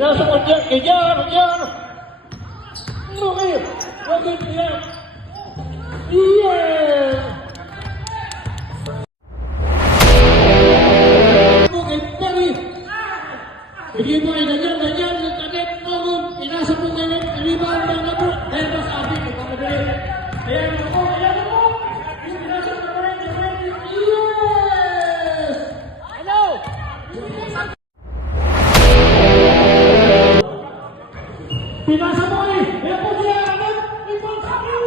Pinasok ko dyan. Kejar. Okay. Yeah. Yeah. Okay, Penny. Bigyan mo kayo ganyan. Kadet mo. Pinasok mo kayo. Rebound ng nabo. Dahil ba sa akin. Ayan ako. Pinasok mo kayo. Yes! Hello! Pinasa mo eh! Kaya po siya! Rebound sa akin!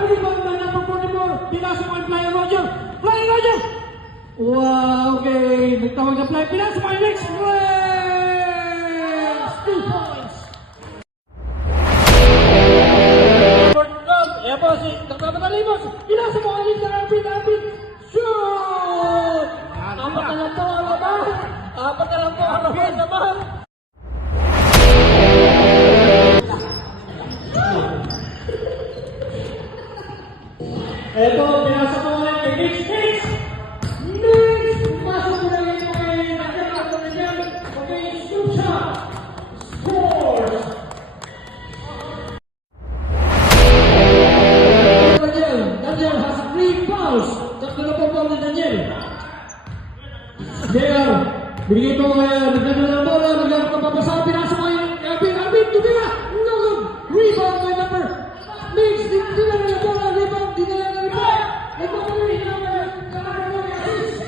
Rebound na number 44! Pinasa mo yung Flying Roger! Flying Roger! Wow! Okay! Nagtawag na Flying! Pinasa mo yung next race! 2 points! Kaya po si Nagpapatalimos! Pinasa mo kayo sa Arvin! Shoot! Apat na lang po ang laban naman! Eto, pinasa mo ngayon kay Mix! Pumasok mo na ngayon kay Nagpapatalimos! Okay, shoot shot! Scores! Daniel has 3 fouls! Tatlo na po foul ni Daniel! Daniel, binigay mo kaya nagdadala ng bola, nagpapasa, pinasa mo ngayon kay Alvin, tumira! No good! Rebound by number Mix! Dinala ng bola, rebound, dinala ng rebound! Nagpapatuloy na assist!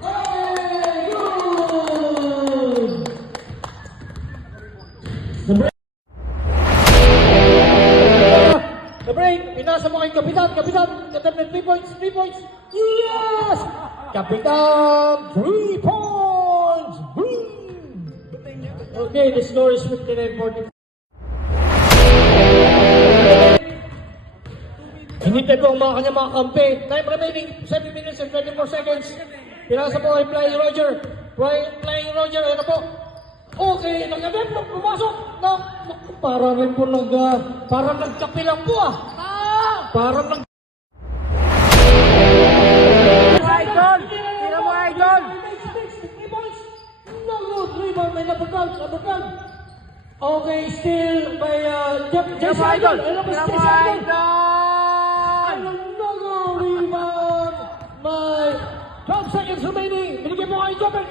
Okay, good! The break, pinasa mo kay Kapitan, Kapitan, 3 points, yes! Kapitan, 3 points, boom! Okay, the score is 59-40. Hinintay po ang mga kampi. Time remaining, 7 minutes and 24 seconds. Pinasa po kay Flying Roger, ano po? Okay, nag-event po, pumasok. Parang rin po parang nagkapilang po Parang nag... Idol! Tira mo, Idol! No good, rebound by number 12. Okay, still by Jeff Idol. Tira mo, Idol! No good, rebound by 12 seconds remaining. Binigyan mo kay Jobber.